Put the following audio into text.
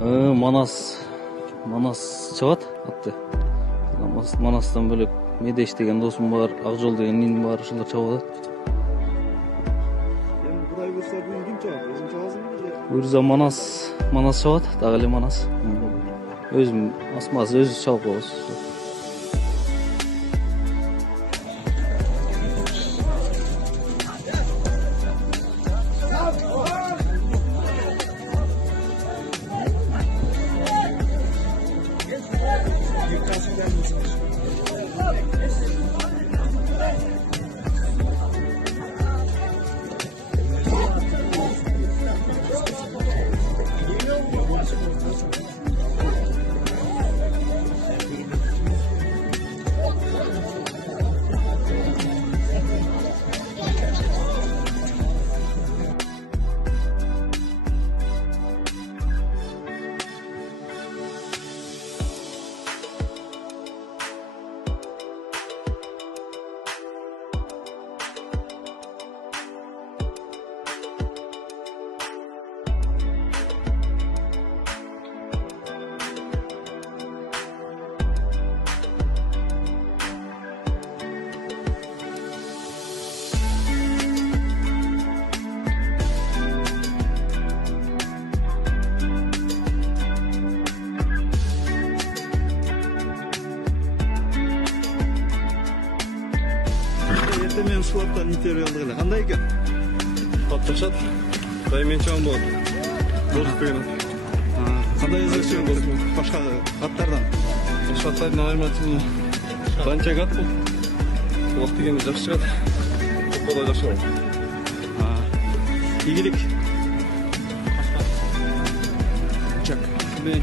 Манас чабат атты. Манастан бөлөк Медеш деген досум бар, Акжол деген иним бар, ошолор чабат. Эми Кудай буйрса бүгүн ким чабат? Өзүң чабасыңбы? Буйрса Манас чабат, дагы эле Манас. Өзүм асмасы өзүбүз чабып коебуз. Мен ушулардан интервью алдык эле. Кандай экен? Катташат. Мен чоң болот. Орус деген. Кандай өзгөчө башка аттардан? Башка аттардан айырмачылыгы канча кат бул? Болот дегенде жакшы чыгат. Топкода жакшы болот. Игилик. Чак. Мен